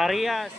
Arias.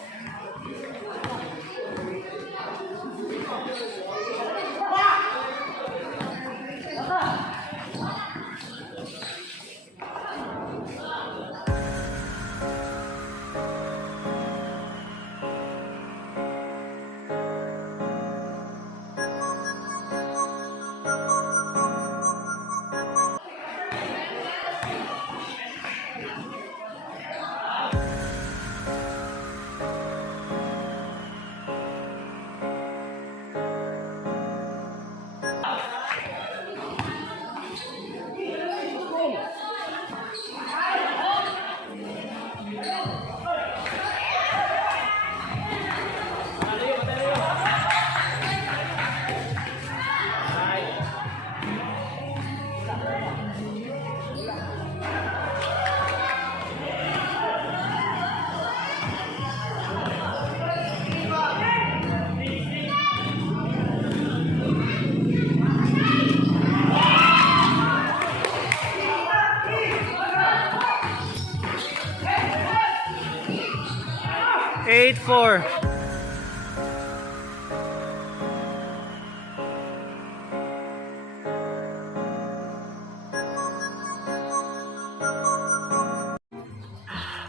Eight four.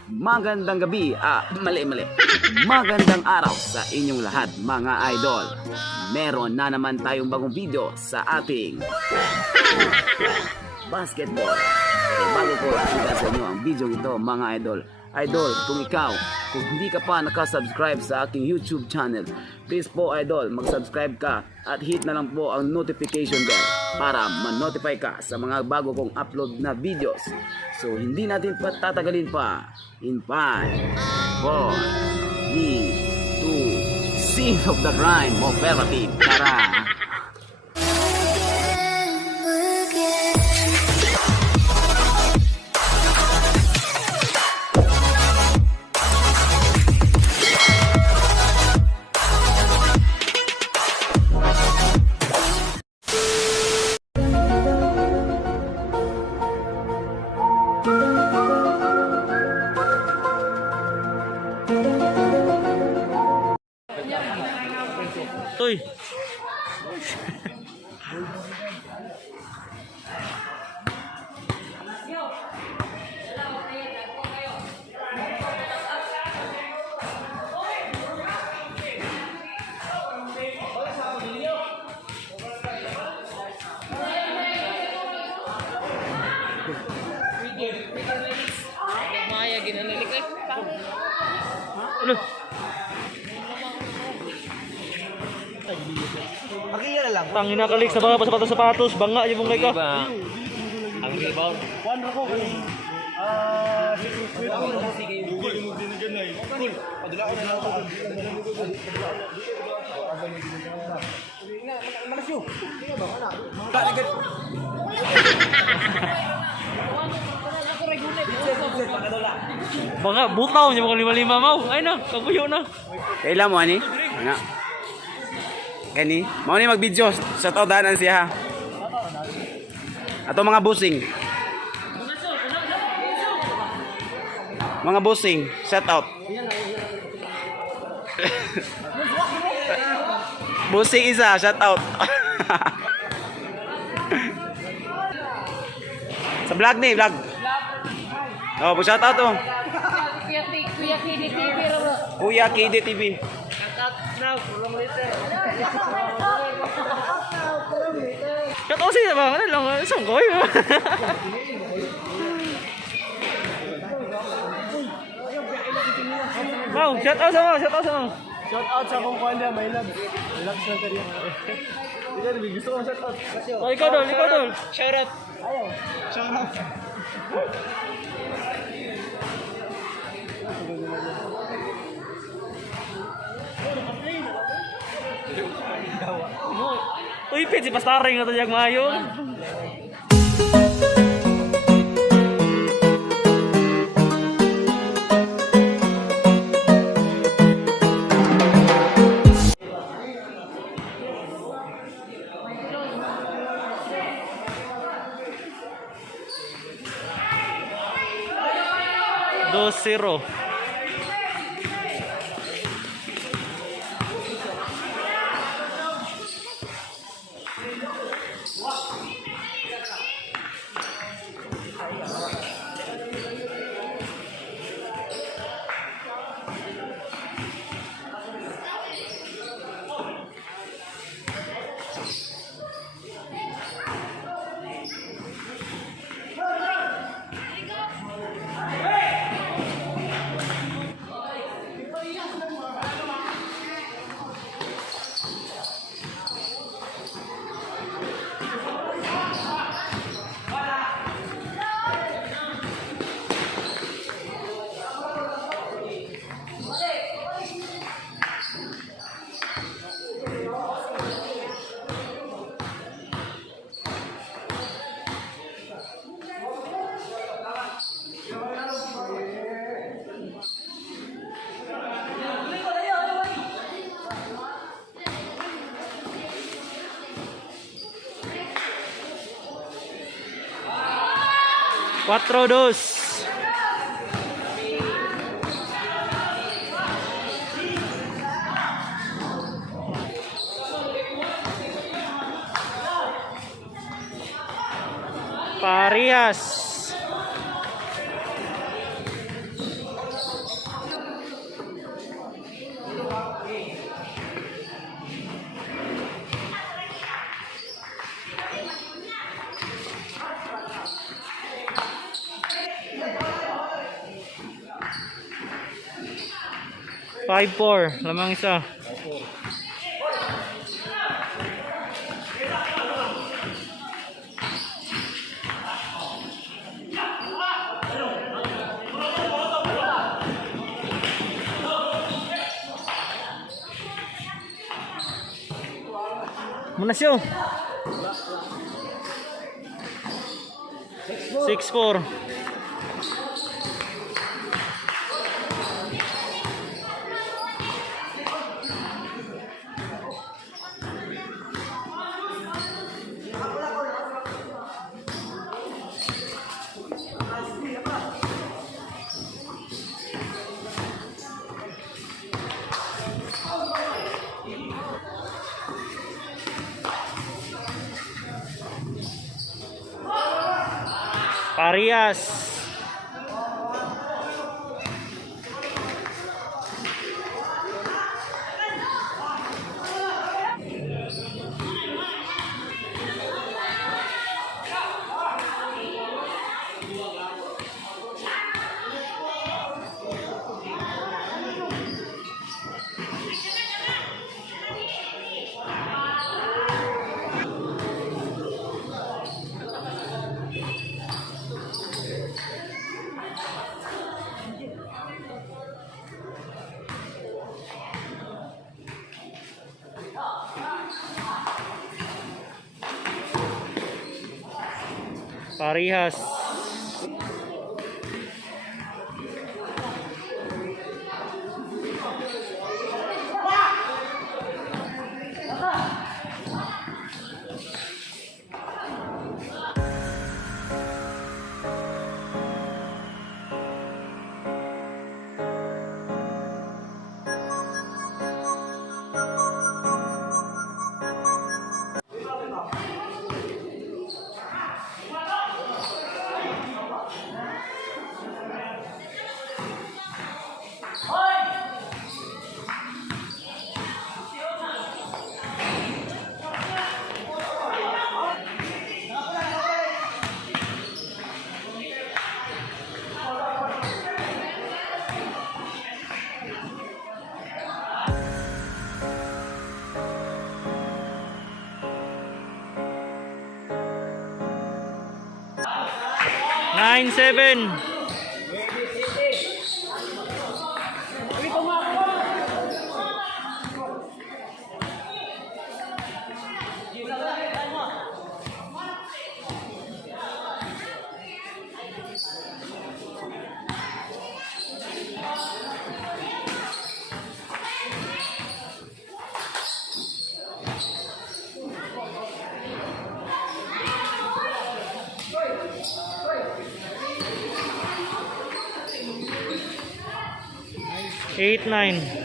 Magandang gabi, mali. Magandang araw sa inyong lahat mga idol. Meron na naman tayong bagong video sa ating basketball. So, bago ko ipakita sa inyo ang video ito mga idol. Idol, kung hindi ka pa nakasubscribe sa aking YouTube channel, please po idol, mag-subscribe ka at hit na lang po ang notification bell para ma-notify ka sa mga bago kong upload na videos. So hindi natin patatagalin pa. In 5, 4, 3, 2, scene of the crime operative. Tara! Toy. Maya ginanalik eh. Ano? Pakiya na lang. Tangin na kalik sa mga sapatos, banga yung mga ka. Ang rebound. Kuan ko kay sige Google mo din ganay. Cool. Padula ko na lang ako. Malasyo. Iya ba kana? Bagad. Banga butaw niya mga lima-lima mau. Ay na, kaguyo na. Kailan mo ani? Ano? Kani, mau ni mag-video sa tawdanan siya ha. Ato mga busing. Mga busing, shout out. Busing isa, shout out. Sa vlog ni, vlog. Oh, shout out to. Kuya Kidi TV ro. Kuya Kidi TV. Now, pulong liter. Kato siya ba? Ano lang, isang koy. Mau, shout out sama. Shout out sa akong kuan dia, my love. Relax lang kari. Hindi gusto ko shout out. Oh, ikaw dol. Shout out. Ayaw. Shout out. Uy, pit, si pastaring na ito yung maayo. Dos zero. 4-2. Parehas. Five four, lamang isa. Munasyo. 6-4. Parehas. Parehas. Nine seven. Eight nine.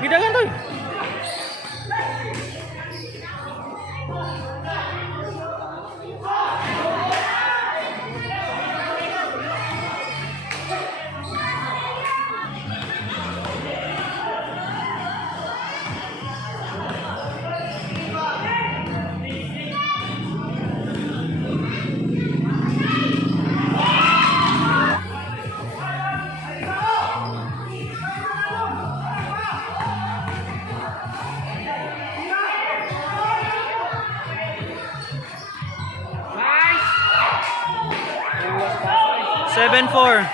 Gidangan to. Nice! 7-4.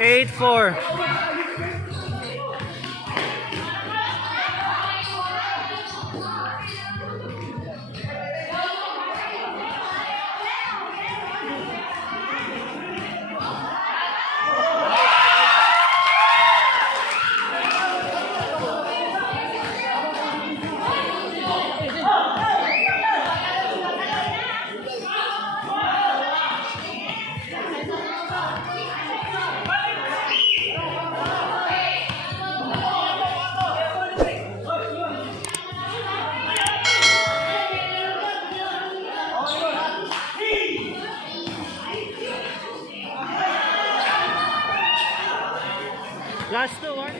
Eight, 4. Last two, one.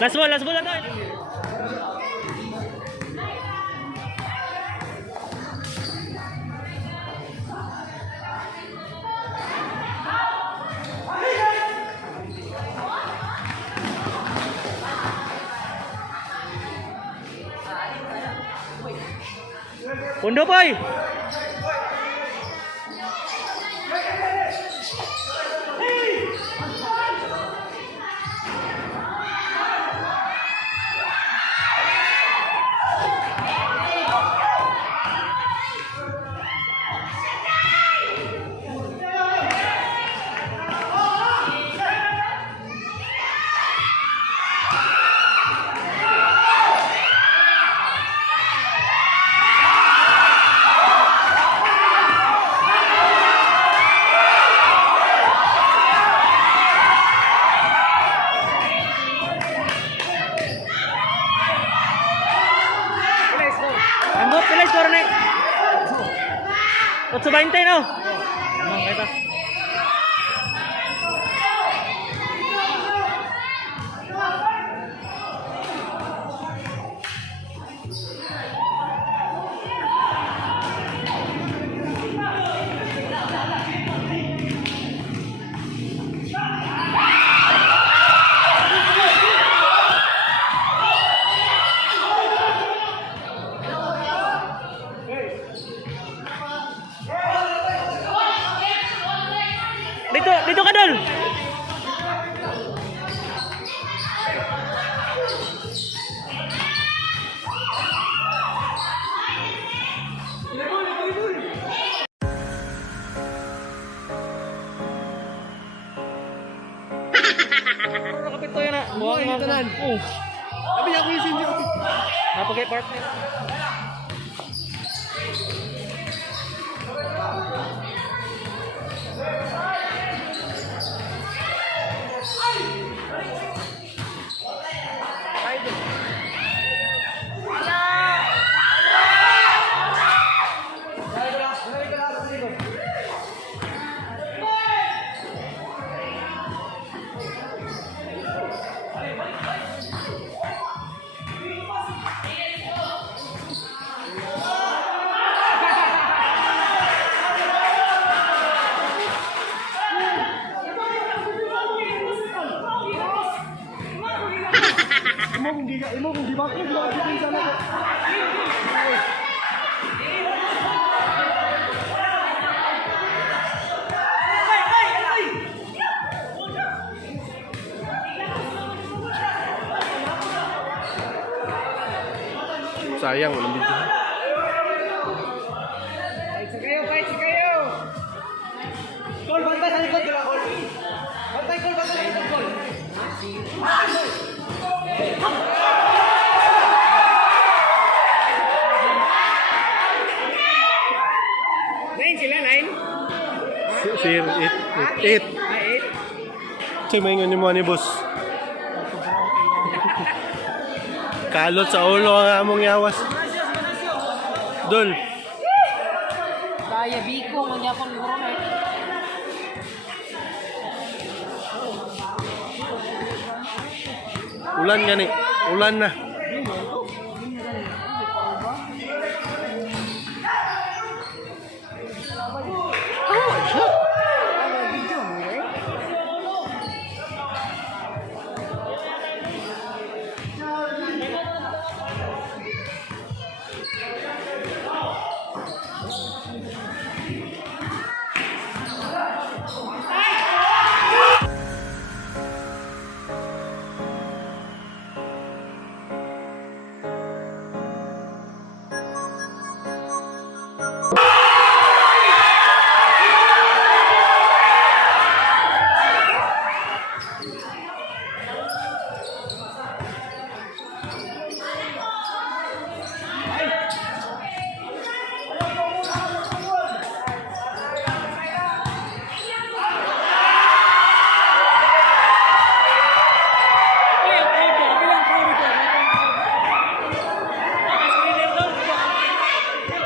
Last ball na tayo. Pundo boy. 8.20 no? Kita. Dito ka dol. Nakapito yun na. Buwang Ito nan. Oh. Sabi niya ko yung sinyo. Napaki-partner. Imo kung di ba ko, di ba ko sana ko. Sayang, walang video. Kahit sa kayo. Gol, bantay sa likod, gula, gol. Bantay, gol, bantay sa likod, gol. Nine sila, nine? Sir, 8. Sige, maingon yung mga ni boss. Kalot sa ulo ang among yawas. Dol. Kaya biko, manyakon ko ron. Ulan gani. Ulan na.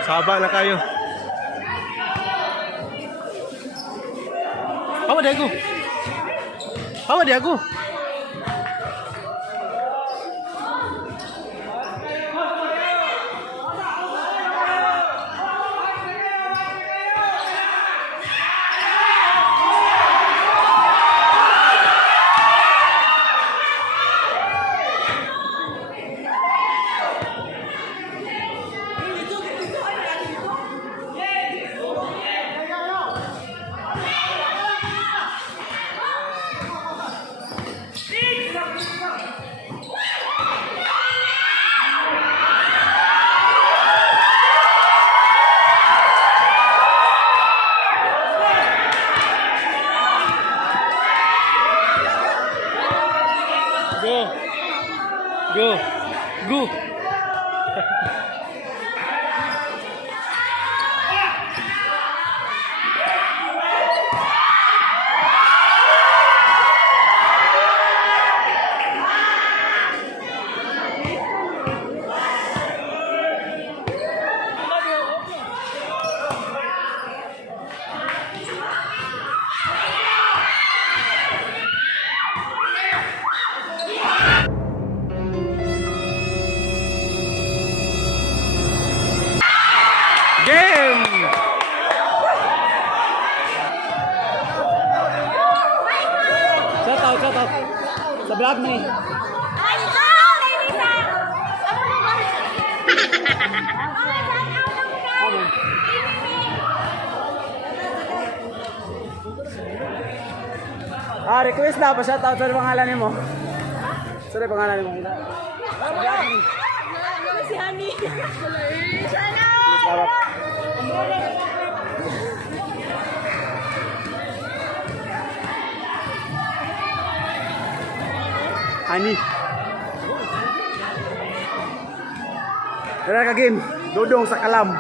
Saba na kayo. Hawa di ako. Hawa di ako. Game! Shout out. Sa vlog ni. Request na, pa-shoutout sa pangalan mo. Sorry, pangalan mo. Si Honey. Ani. Tara ka game. Dudong sa kalam.